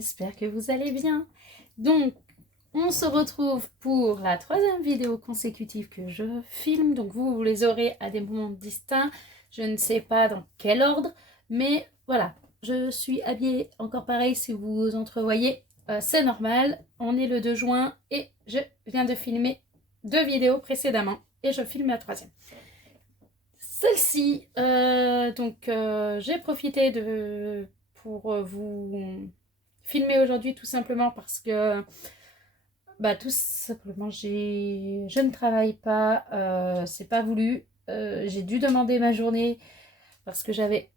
j'espère que vous allez bien. Donc, on se retrouve pour la 3e vidéo consécutive que je filme. Donc, vous les aurez à des moments distincts. Je ne sais pas dans quel ordre, mais voilà. Je suis habillée encore pareil si vous entrevoyez. C'est normal. On est le 2 juin et je viens de filmer 2 vidéos précédemment et je filme la 3e. Celle-ci, j'ai profité pour vous filmer aujourd'hui tout simplement parce que tout simplement je ne travaille pas, c'est pas voulu. J'ai dû demander ma journée parce que j'avais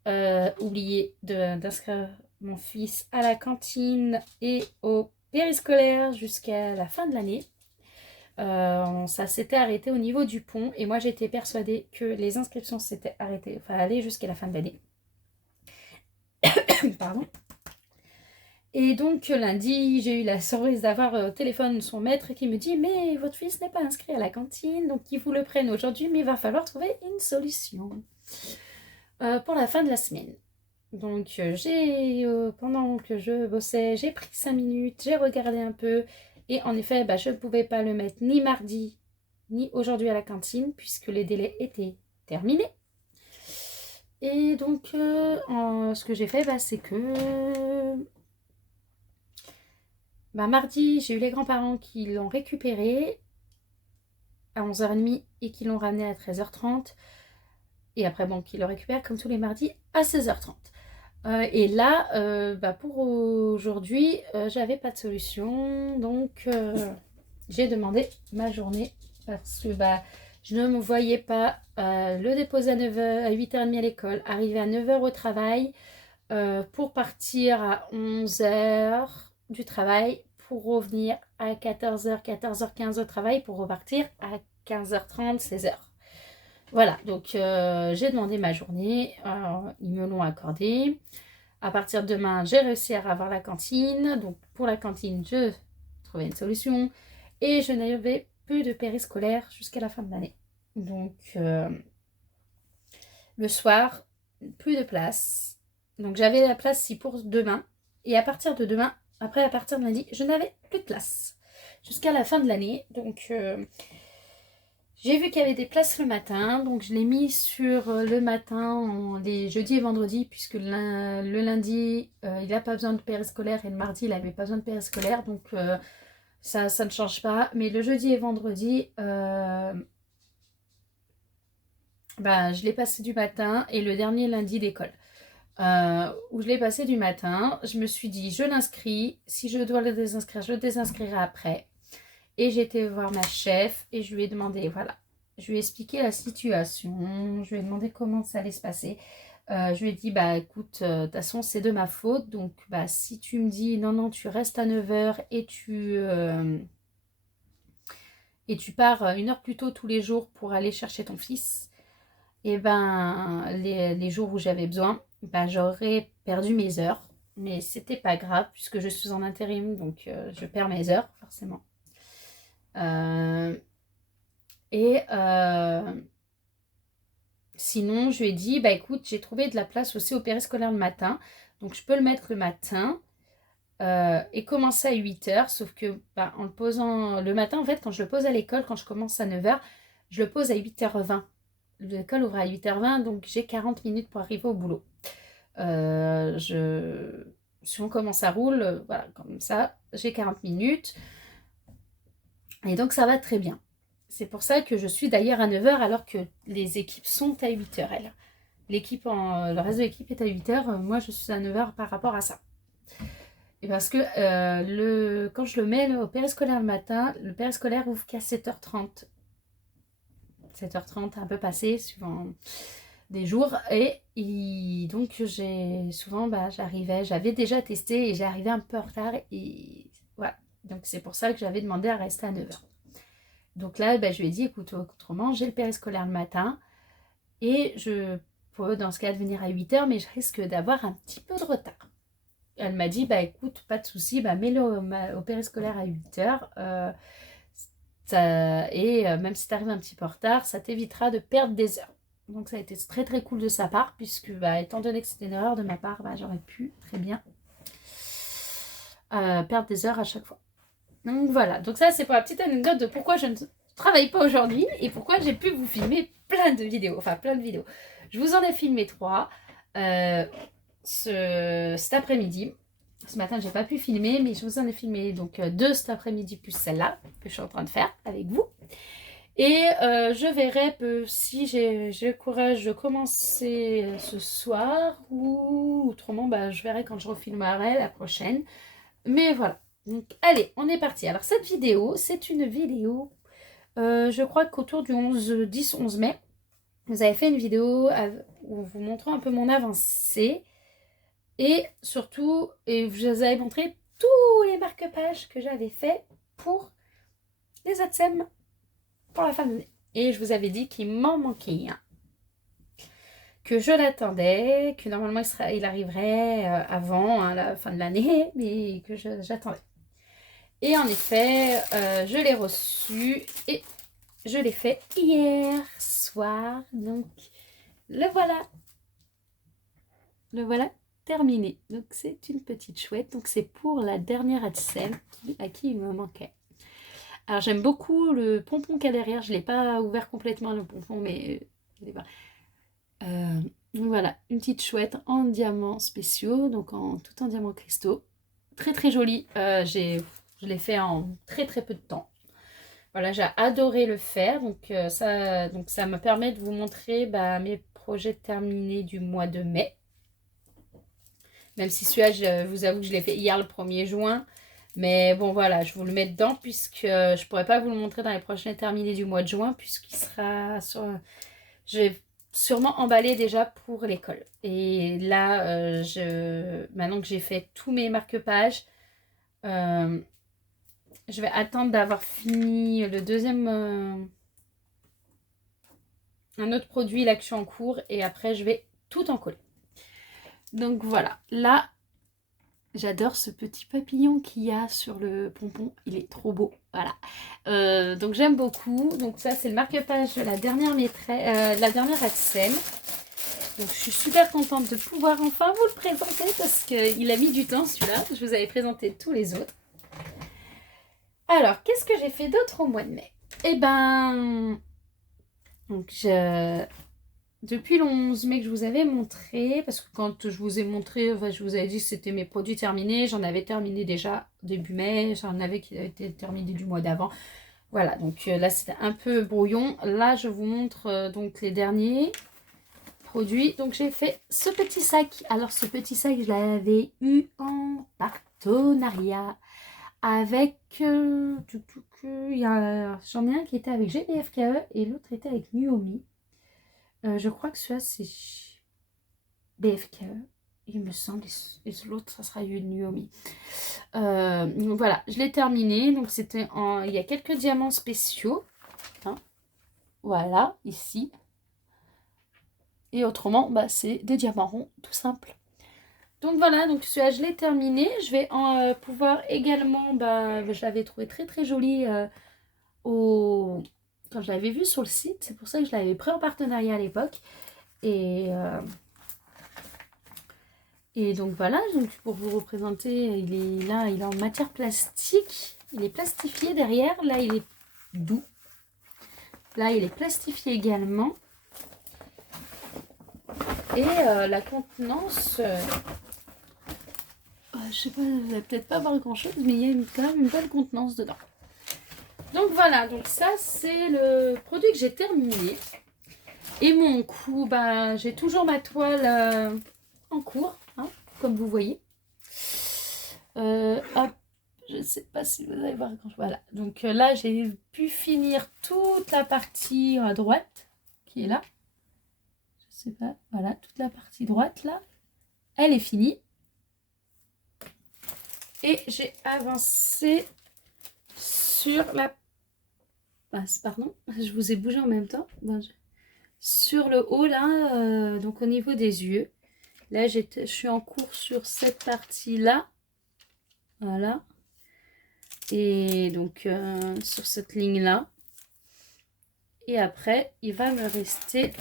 oublié d'inscrire mon fils à la cantine et au périscolaire jusqu'à la fin de l'année. Ça s'était arrêté au niveau du pont et moi j'étais persuadée que les inscriptions s'étaient arrêtées, enfin aller jusqu'à la fin de l'année. Pardon. Et donc lundi, j'ai eu la surprise d'avoir au téléphone son maître qui me dit « Mais votre fils n'est pas inscrit à la cantine, donc il vous le prenne aujourd'hui, mais il va falloir trouver une solution pour la fin de la semaine. » Donc pendant que je bossais, j'ai pris 5 minutes, j'ai regardé un peu. Et en effet, je ne pouvais pas le mettre ni mardi, ni aujourd'hui à la cantine, puisque les délais étaient terminés. Et donc, ce que j'ai fait, c'est que mardi, j'ai eu les grands-parents qui l'ont récupéré à 11h30 et qui l'ont ramené à 13h30. Et après, qui le récupèrent comme tous les mardis à 16h30. Et là, pour aujourd'hui, j'avais pas de solution, donc j'ai demandé ma journée parce que je ne me voyais pas le déposer à 9h, à 8h30 à l'école, arriver à 9h au travail pour partir à 11h du travail pour revenir à 14h, 14h15 au travail pour repartir à 15h30, 16h. Voilà, donc j'ai demandé ma journée, ils me l'ont accordé. À partir de demain, j'ai réussi à avoir la cantine. Donc pour la cantine, je trouvais une solution. Et je n'avais plus de périscolaire jusqu'à la fin de l'année. Donc le soir, plus de place. Donc j'avais la place si pour demain. Et à partir de demain, après à partir de lundi, je n'avais plus de place. Jusqu'à la fin de l'année. Donc j'ai vu qu'il y avait des places le matin, donc je l'ai mis sur le matin, les jeudis et vendredis, puisque le lundi, il n'a pas besoin de périscolaire et le mardi, il n'avait pas besoin de périscolaire, donc ça ne change pas. Mais le jeudi et vendredi, je l'ai passé du matin et le dernier lundi d'école. Où je l'ai passé du matin, je me suis dit, je l'inscris, si je dois le désinscrire, je le désinscrirai après. Et j'ai été voir ma chef et je lui ai demandé, voilà, je lui ai expliqué la situation, je lui ai demandé comment ça allait se passer. Je lui ai dit, écoute, de toute façon, c'est de ma faute. Donc, si tu me dis, non, tu restes à 9h et tu pars 1 heure plus tôt tous les jours pour aller chercher ton fils, et les jours où j'avais besoin, j'aurais perdu mes heures. Mais c'était pas grave puisque je suis en intérim, donc je perds mes heures, forcément. Sinon, je lui ai dit, écoute, j'ai trouvé de la place aussi au périscolaire le matin. Donc, je peux le mettre le matin et commencer à 8h. Sauf que, en le posant le matin, en fait, quand je le pose à l'école, quand je commence à 9h, je le pose à 8h20. L'école ouvre à 8h20, donc j'ai 40 minutes pour arriver au boulot. Si on commence à rouler, voilà, comme ça, j'ai 40 minutes. Et donc, ça va très bien. C'est pour ça que je suis d'ailleurs à 9h alors que les équipes sont à 8h, elles. Le reste de l'équipe est à 8h, moi je suis à 9h par rapport à ça. Et parce que quand je le mets au périscolaire le matin, le périscolaire ouvre qu'à 7h30. 7h30, un peu passé, suivant des jours. Et donc j'avais déjà testé et j'arrivais un peu en retard. Et voilà, donc c'est pour ça que j'avais demandé à rester à 9h. Donc là, je lui ai dit, écoute, autrement, j'ai le périscolaire le matin et je peux, dans ce cas, venir à 8h, mais je risque d'avoir un petit peu de retard. Elle m'a dit, écoute, pas de souci, mets-le au périscolaire à 8h. Même si tu arrives un petit peu en retard, ça t'évitera de perdre des heures. Donc ça a été très très cool de sa part, puisque étant donné que c'était une erreur de ma part, j'aurais pu très bien perdre des heures à chaque fois. Donc voilà, donc ça c'est pour la petite anecdote de pourquoi je ne travaille pas aujourd'hui et pourquoi j'ai pu vous filmer plein de vidéos. Enfin plein de vidéos. Je vous en ai filmé 3 cet après-midi. Ce matin j'ai pas pu filmer, mais je vous en ai filmé donc 2 cet après-midi plus celle-là que je suis en train de faire avec vous. Et je verrai si j'ai le courage de commencer ce soir ou autrement je verrai quand je refilmerai la prochaine. Mais voilà. Donc allez, on est parti. Alors cette vidéo, c'est une vidéo, je crois qu'autour du 10-11 mai, vous avez fait une vidéo où vous montrez un peu mon avancée. Et surtout, je vous avais montré tous les marque-pages que j'avais fait pour les ATSEM pour la fin de l'année. Et je vous avais dit qu'il m'en manquait un. Que je l'attendais, que normalement il arriverait avant la fin de l'année, mais que j'attendais. Et en effet, je l'ai reçu et je l'ai fait hier soir. Donc, le voilà. Le voilà terminé. Donc, c'est une petite chouette. Donc, c'est pour la dernière ATSEM à qui il me manquait. Alors, j'aime beaucoup le pompon qu'il y a derrière. Je ne l'ai pas ouvert complètement, le pompon, mais je l'ai pas. Donc, voilà, une petite chouette en diamants spéciaux. Donc, tout en diamants cristaux. Très, très jolie. Je l'ai fait en très très peu de temps. Voilà, j'ai adoré le faire. Donc ça me permet de vous montrer mes projets terminés du mois de mai. Même si celui-là, je vous avoue que je l'ai fait hier le 1er juin. Mais bon, voilà, je vous le mets dedans puisque je ne pourrai pas vous le montrer dans les prochains terminés du mois de juin puisqu'il sera sur... Je vais sûrement emballer déjà pour l'école. Et là, maintenant que j'ai fait tous mes marque-pages, je vais attendre d'avoir fini le deuxième, un autre produit, l'action en cours, et après je vais tout en coller. Donc voilà, là, j'adore ce petit papillon qu'il y a sur le pompon, il est trop beau, voilà. Donc j'aime beaucoup, donc ça c'est le marque-page de la dernière maîtresse, la dernière ATSEM. Donc je suis super contente de pouvoir enfin vous le présenter parce qu'il a mis du temps celui-là, je vous avais présenté tous les autres. Alors, qu'est-ce que j'ai fait d'autre au mois de mai? Eh ben, donc depuis le 11 mai que je vous avais montré, parce que quand je vous ai montré, je vous avais dit que c'était mes produits terminés, j'en avais terminé déjà début mai, j'en avais qui avaient été terminés du mois d'avant. Voilà, donc là c'était un peu brouillon. Là, je vous montre donc les derniers produits. Donc j'ai fait ce petit sac. Alors ce petit sac, je l'avais eu en partenariat avec j'en ai un qui était avec GBFKE et l'autre était avec Nuomi. Je crois que celui-là c'est BFKE, il me semble, et l'autre ça sera Nuomi. Donc voilà, je l'ai terminé. Donc c'était il y a quelques diamants spéciaux, hein. Voilà, ici. Et autrement, c'est des diamants ronds, tout simple. Donc voilà, donc celui-là je l'ai terminé. Je vais pouvoir également, je l'avais trouvé très très joli quand je l'avais vu sur le site. C'est pour ça que je l'avais pris en partenariat à l'époque. Et donc voilà, donc pour vous représenter, il est là, il est en matière plastique. Il est plastifié derrière. Là, il est doux. Là, il est plastifié également. Et la contenance... je sais pas, vous allez peut-être pas voir grand chose, mais il y a quand même une belle contenance dedans. Donc voilà, donc ça c'est le produit que j'ai terminé. Et mon coup, j'ai toujours ma toile en cours, hein, comme vous voyez. Hop, je sais pas si vous allez voir quand je... Voilà, donc là j'ai pu finir toute la partie à droite qui est là. Je sais pas, voilà, toute la partie droite là, elle est finie. Et j'ai avancé sur la... Pardon, je vous ai bougé en même temps. Sur le haut là, donc au niveau des yeux. Là, je suis en cours sur cette partie-là. Voilà. Et donc, sur cette ligne-là. Et après, il va me rester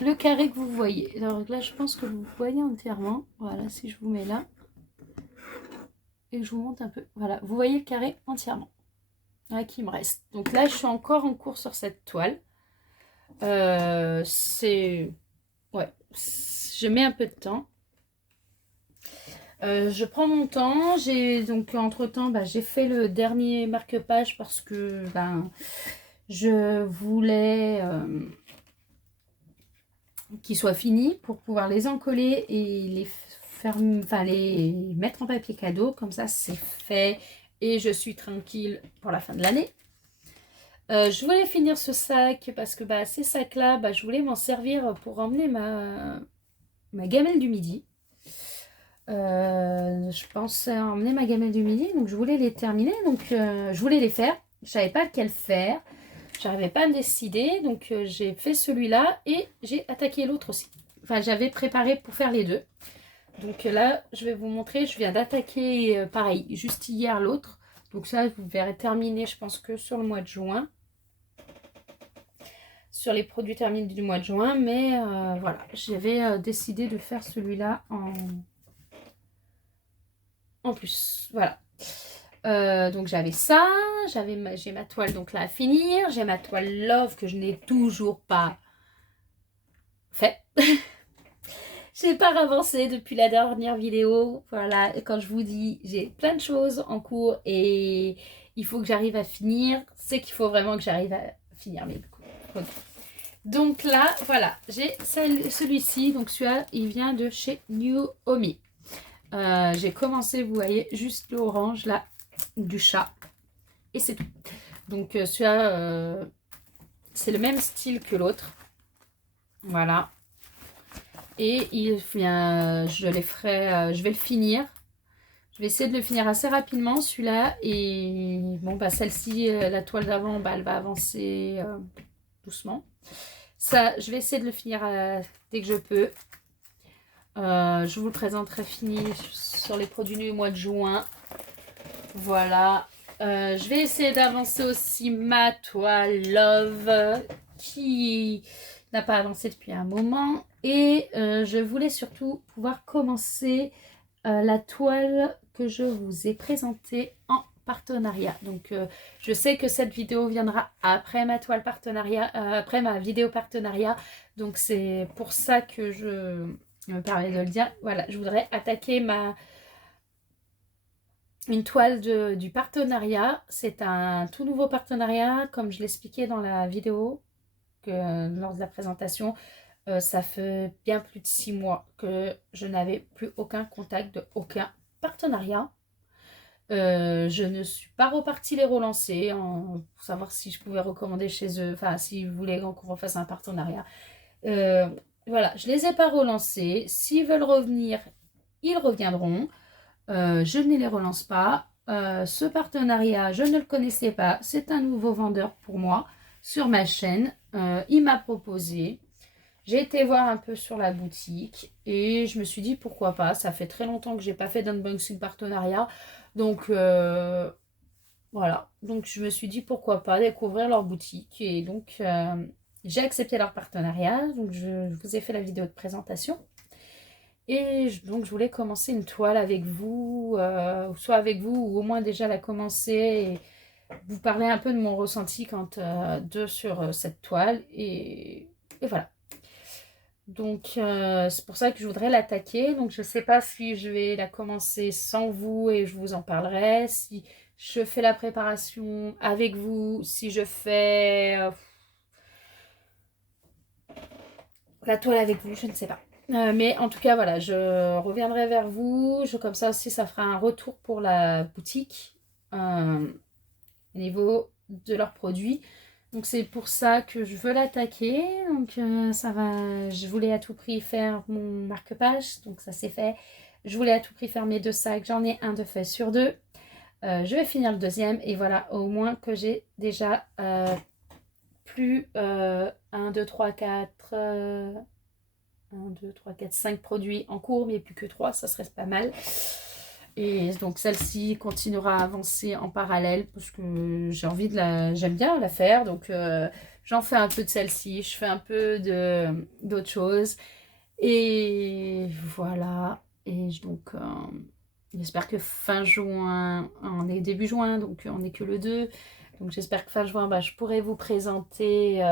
le carré que vous voyez. Alors là, je pense que vous voyez entièrement. Voilà, si je vous mets là. et je vous montre un peu. Voilà, vous voyez le carré entièrement qui me reste. Donc là, je suis encore en cours sur cette toile. C'est... Ouais, je mets un peu de temps. Je prends mon temps. J'ai donc entre-temps, j'ai fait le dernier marque-page parce que je voulais qu'ils soient finis pour pouvoir les encoller et les faire, les mettre en papier cadeau. Comme ça, c'est fait et je suis tranquille pour la fin de l'année. Je voulais finir ce sac parce que ces sacs-là, je voulais m'en servir pour emmener ma gamelle du midi. Je pensais emmener ma gamelle du midi, donc je voulais les terminer, donc je voulais les faire. Je savais pas lequel faire, j'arrivais pas à me décider, donc j'ai fait celui-là et j'ai attaqué l'autre aussi. Enfin, j'avais préparé pour faire les deux. Donc là, je vais vous montrer, je viens d'attaquer pareil, juste hier l'autre. Donc ça, vous verrez terminer, je pense que sur le mois de juin. Sur les produits terminés du mois de juin, mais voilà, j'avais décidé de faire celui-là en plus. Voilà. Donc j'avais ça, j'ai ma toile donc là à finir, j'ai ma toile Love que je n'ai toujours pas fait. J'ai pas avancé depuis la dernière vidéo. Voilà, quand je vous dis j'ai plein de choses en cours et il faut que j'arrive à finir, c'est qu'il faut vraiment que j'arrive à finir mes cours. Donc là, voilà, j'ai celui-ci. Donc celui-là, il vient de chez New Omi. J'ai commencé, vous voyez, juste l'orange là, du chat. Et c'est tout. Donc celui-là, c'est le même style que l'autre. Voilà. Et il vient, je vais le finir. Je vais essayer de le finir assez rapidement, celui-là. Et bon, celle-ci, la toile d'avant, elle va avancer doucement. Ça, je vais essayer de le finir dès que je peux. Je vous le présenterai fini sur les produits du mois de juin. Voilà. Je vais essayer d'avancer aussi ma toile Love qui n'a pas avancé depuis un moment. Et je voulais surtout pouvoir commencer la toile que je vous ai présentée en partenariat. Donc je sais que cette vidéo viendra après ma toile partenariat, après ma vidéo partenariat. Donc c'est pour ça que je me permets de le dire. Voilà, je voudrais attaquer une toile du partenariat. C'est un tout nouveau partenariat, comme je l'expliquais dans la vidéo lors de la présentation. Ça fait bien plus de 6 mois que je n'avais plus aucun contact de aucun partenariat. Je ne suis pas repartie les relancer pour savoir si je pouvais recommander chez eux, enfin s'ils voulaient qu'on refasse un partenariat. Voilà, je ne les ai pas relancés. S'ils veulent revenir, ils reviendront. Je ne les relance pas. Ce partenariat, je ne le connaissais pas. C'est un nouveau vendeur pour moi sur ma chaîne. Il m'a proposé. J'ai été voir un peu sur la boutique et je me suis dit pourquoi pas. Ça fait très longtemps que j'ai pas fait d'unboxing partenariat. Donc voilà. Donc je me suis dit pourquoi pas découvrir leur boutique. Et donc j'ai accepté leur partenariat. Donc je vous ai fait la vidéo de présentation. Et donc je voulais commencer une toile avec vous, soit avec vous ou au moins déjà la commencer et vous parler un peu de mon ressenti sur cette toile. Et voilà. Donc c'est pour ça que je voudrais l'attaquer. Donc je ne sais pas si je vais la commencer sans vous et je vous en parlerai. Si je fais la préparation avec vous, si je fais la toile avec vous, je ne sais pas. Mais en tout cas, voilà, je reviendrai vers vous. Comme ça aussi, ça fera un retour pour la boutique au niveau de leurs produits. Donc c'est pour ça que je veux l'attaquer. Donc ça va. Je voulais à tout prix faire mon marque-page. Donc ça c'est fait. Je voulais à tout prix faire mes 2 sacs. J'en ai un de fait sur 2. Je vais finir le deuxième. Et voilà, au moins que j'ai déjà plus 1, 2, 3, 4... 1, 2, 3, 4, 5 produits en cours, mais plus que 3, ça serait pas mal. Et donc celle-ci continuera à avancer en parallèle parce que j'ai envie j'aime bien la faire. Donc j'en fais un peu de celle-ci, je fais un peu d'autres choses. Et voilà. Et donc J'espère que fin juin, on est début juin, donc on n'est que le 2. Donc j'espère que fin juin, je pourrai vous présenter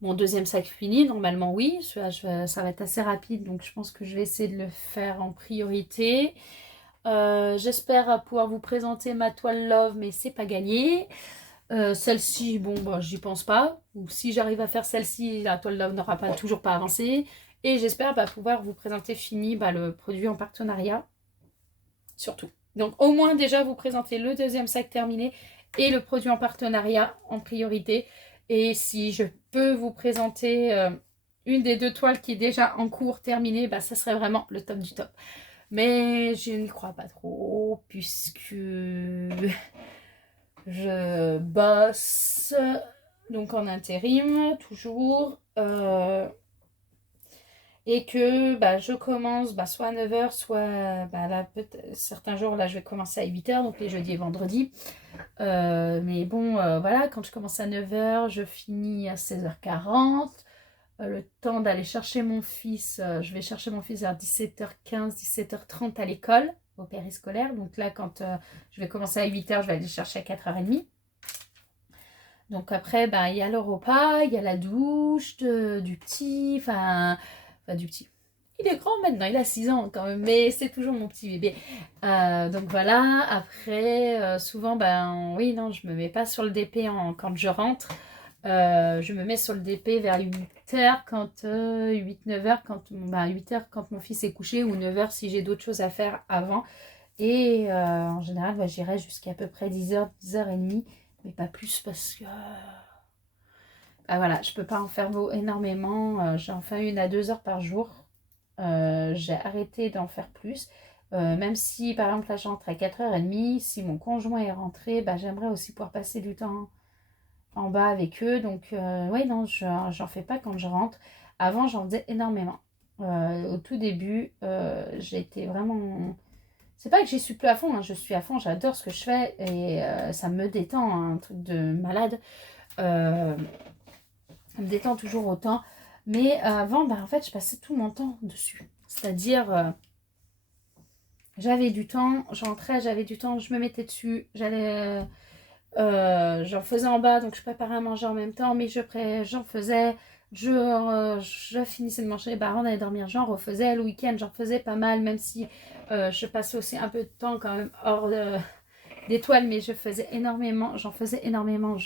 mon deuxième sac fini. Normalement, oui, ça va être assez rapide, donc je pense que je vais essayer de le faire en priorité. J'espère pouvoir vous présenter ma toile Love, mais c'est pas gagné. Celle-ci, bon, j'y pense pas. Ou si j'arrive à faire celle-ci, la toile Love n'aura toujours pas avancé. Et j'espère pouvoir vous présenter fini le produit en partenariat. Surtout. Donc au moins déjà vous présenter le deuxième sac terminé et le produit en partenariat en priorité. Et si je peux vous présenter une des 2 toiles qui est déjà en cours terminée, ça serait vraiment le top du top. Mais je n'y crois pas trop puisque je bosse donc en intérim toujours. Et que je commence soit à 9h, soit là, certains jours, là, je vais commencer à 8h, donc les jeudis et vendredis. Mais bon, voilà, quand je commence à 9h, je finis à 16h40. Le temps d'aller chercher mon fils, je vais chercher mon fils vers 17h15, 17h30 à l'école, au périscolaire. Donc là, quand je vais commencer à 8h, je vais aller chercher à 4h30. Donc après, il y a le repas, il y a la douche du petit, enfin du petit. Il est grand maintenant, il a 6 ans quand même, mais c'est toujours mon petit bébé. Donc voilà, après, souvent, oui, non, je me mets pas sur le DP quand je rentre. Je me mets sur le DP vers 8h, 8-9h, 8h quand mon fils est couché, ou 9h si j'ai d'autres choses à faire avant. Et en général, j'irai jusqu'à peu près 10h, 10h30, mais pas plus parce que... voilà, je peux pas en faire énormément. J'en fais 1 à 2 heures par jour. J'ai arrêté d'en faire plus. Même si, par exemple, là, je rentre à 4h30. Si mon conjoint est rentré, j'aimerais aussi pouvoir passer du temps en bas avec eux. Donc, oui, non, j'en fais pas quand je rentre. Avant, j'en faisais énormément. Au tout début, j'étais vraiment... C'est pas que j'y suis plus à fond, hein, je suis à fond, j'adore ce que je fais et ça me détend, hein, un truc de malade. Ça me détend toujours autant. Mais avant, en fait, je passais tout mon temps dessus. C'est-à-dire, j'avais du temps, j'entrais, j'avais du temps, je me mettais dessus, j'en faisais en bas, donc je préparais à manger en même temps, mais j'en faisais, je finissais de manger, on allait dormir, j'en refaisais, le week-end, j'en faisais pas mal, même si je passais aussi un peu de temps quand même hors des toiles, mais j'en faisais énormément, je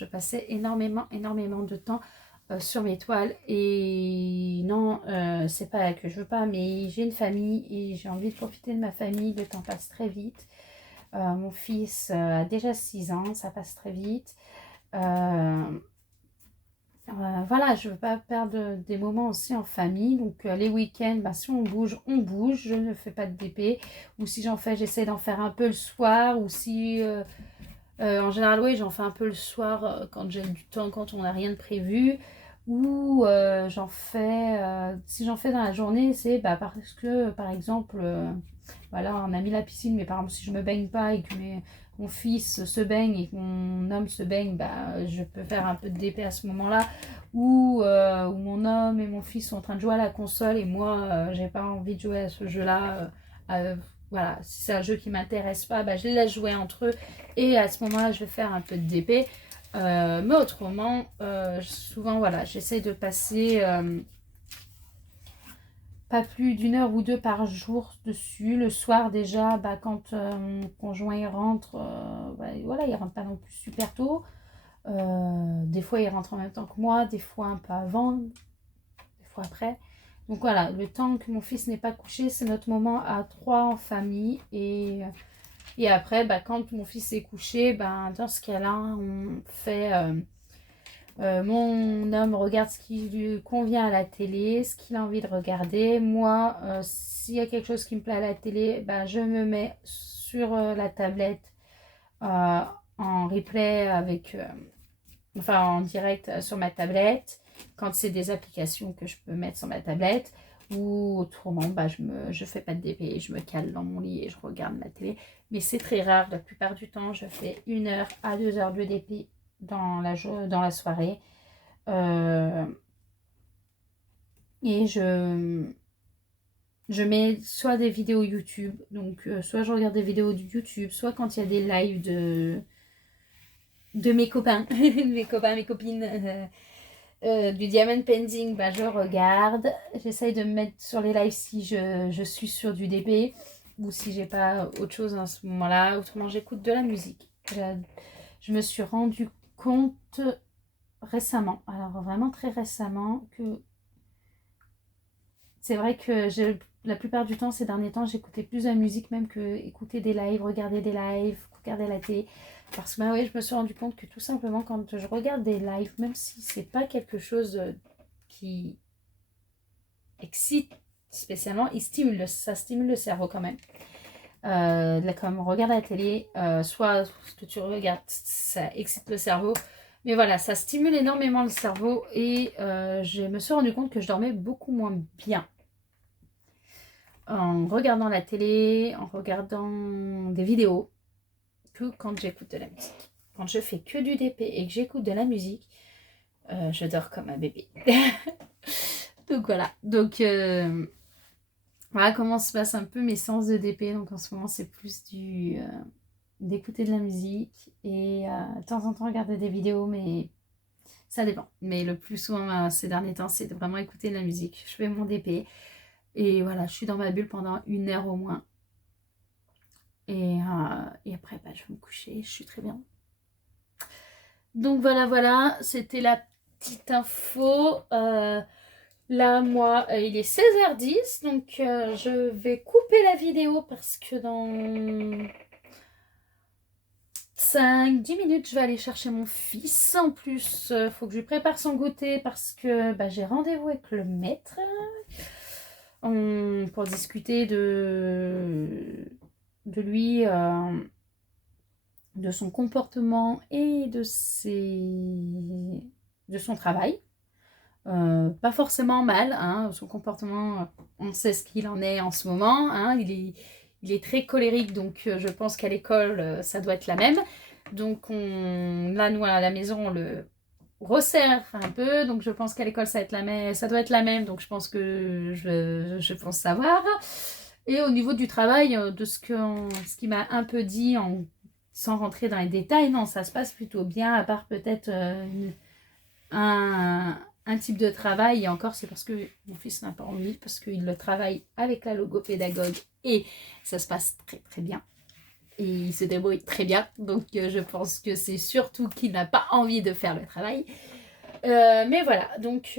passais énormément de temps sur mes toiles. Et non, c'est pas que je veux pas, mais j'ai une famille et j'ai envie de profiter de ma famille. Le temps passe très vite. Mon fils a déjà 6 ans, ça passe très vite. Voilà, je veux pas perdre des moments aussi en famille. Donc les week-ends, si on bouge, on bouge. Je ne fais pas de DP. Ou si j'en fais, j'essaie d'en faire un peu le soir. Ou si en général, oui, j'en fais un peu le soir quand j'ai du temps, quand on n'a rien de prévu. Ou si j'en fais dans la journée, c'est parce que, par exemple, voilà, on a mis la piscine, mais par exemple, si je me baigne pas et que mon fils se baigne et que mon homme se baigne, je peux faire un peu de DP à ce moment-là. Ou où mon homme et mon fils sont en train de jouer à la console et moi, j'ai pas envie de jouer à ce jeu-là. Voilà, si c'est un jeu qui m'intéresse pas, je les laisse jouer entre eux. Et à ce moment-là, je vais faire un peu de DP. Mais autrement, souvent, voilà, j'essaie de passer pas plus d'1 heure ou 2 par jour dessus. Le soir, déjà, quand mon conjoint il rentre, voilà, il rentre pas non plus super tôt. Des fois, il rentre en même temps que moi, des fois un peu avant, des fois après. Donc voilà, le temps que mon fils n'est pas couché, c'est notre moment à 3 en famille. Et après, quand mon fils est couché, dans ce cas-là, on fait... mon homme regarde ce qui lui convient à la télé, ce qu'il a envie de regarder. Moi, s'il y a quelque chose qui me plaît à la télé, je me mets sur la tablette en replay enfin en direct sur ma tablette, quand c'est des applications que je peux mettre sur ma tablette. Ou autrement, je fais pas de DP, je me cale dans mon lit et je regarde ma télé. Mais c'est très rare, la plupart du temps, je fais 1 heure à 2 heures de DP dans la soirée. Et je mets soit des vidéos YouTube, donc soit je regarde des vidéos de YouTube, soit quand il y a des lives de mes copains, mes copains, mes copines du Diamond Painting, bah, je regarde. J'essaye de me mettre sur les lives si je suis sur du DP ou si j'ai pas autre chose à ce moment-là. Autrement, j'écoute de la musique. Je me suis rendu compte récemment, alors vraiment très récemment, que c'est vrai que la plupart du temps, ces derniers temps, j'écoutais plus de la musique même que écouter des lives, regarder des lives, regarder la télé. Parce que bah ouais, je me suis rendu compte que tout simplement, quand je regarde des lives, même si c'est pas quelque chose qui excite spécialement, ça stimule le cerveau quand même. Là, comme on regarde la télé, soit ce que tu regardes, ça excite le cerveau. Mais voilà, ça stimule énormément le cerveau et je me suis rendu compte que je dormais beaucoup moins bien en regardant la télé, en regardant des vidéos, que quand j'écoute de la musique. Quand je fais que du DP et que j'écoute de la musique, je dors comme un bébé. Donc voilà. Donc voilà comment se passent un peu mes séances de DP. Donc en ce moment, c'est plus d'écouter de la musique et de temps en temps regarder des vidéos, mais ça dépend. Mais le plus souvent ces derniers temps, c'est de vraiment écouter de la musique. Je fais mon DP et voilà, je suis dans ma bulle pendant 1 heure au moins. Et après, bah, je vais me coucher, je suis très bien. Donc voilà, c'était la petite info. Là, moi, il est 16h10, donc je vais couper la vidéo parce que dans 5-10 minutes, je vais aller chercher mon fils. En plus, il faut que je lui prépare son goûter parce que bah, j'ai rendez-vous avec le maître pour discuter de lui, de son comportement et de son travail. Pas forcément mal, hein, son comportement, on sait ce qu'il en est en ce moment, hein, il est très colérique, donc je pense qu'à l'école, ça doit être la même. Donc là, nous, à la maison, on le resserre un peu, donc je pense qu'à l'école, ça doit être la même, donc je pense que je pense savoir. Et au niveau du travail, de ce qu'il m'a un peu dit, sans rentrer dans les détails, non, ça se passe plutôt bien, à part peut-être un type de travail, et encore c'est parce que mon fils n'a pas envie, parce qu'il le travaille avec la logopédagogue et ça se passe très très bien et il se débrouille très bien, donc je pense que c'est surtout qu'il n'a pas envie de faire le travail. Mais voilà, donc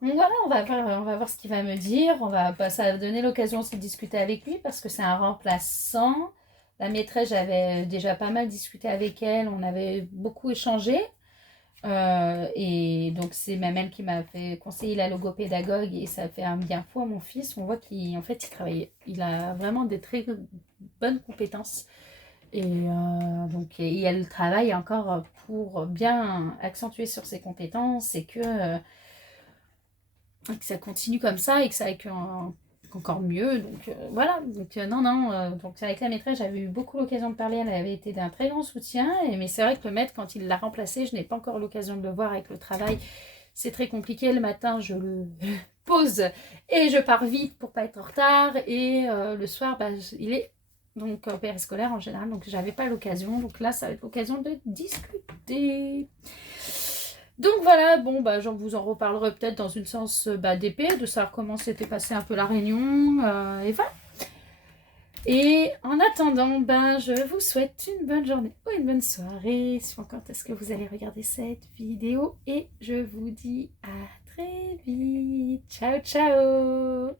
voilà, on va voir ce qu'il va me dire. Ça va donner l'occasion aussi de discuter avec lui parce que c'est un remplaçant. La maîtresse, j'avais déjà pas mal discuté avec elle, on avait beaucoup échangé. Et donc c'est même elle qui m'a fait conseiller la logopédagogue et ça fait un bien fou à mon fils. On voit qu'en fait il a vraiment des très bonnes compétences et donc et elle travaille encore pour bien accentuer sur ses compétences et que ça continue comme ça et que ça aille encore mieux. Donc voilà, donc non, donc avec la maîtresse, j'avais eu beaucoup l'occasion de parler, elle avait été d'un très grand soutien, mais c'est vrai que le maître, quand il l'a remplacé, je n'ai pas encore l'occasion de le voir avec le travail. C'est très compliqué, le matin, je le pose et je pars vite pour pas être en retard, et le soir, bah, il est donc en périscolaire en général, donc j'avais pas l'occasion, donc là, ça va être l'occasion de discuter. Donc voilà, bon, bah, j'en vous en reparlerai peut-être dans une séance d'épée, de savoir comment s'était passé un peu la réunion, et voilà. Et en attendant, ben, je vous souhaite une bonne journée ou une bonne soirée, suivant quand est-ce que vous allez regarder cette vidéo. Et je vous dis à très vite. Ciao, ciao!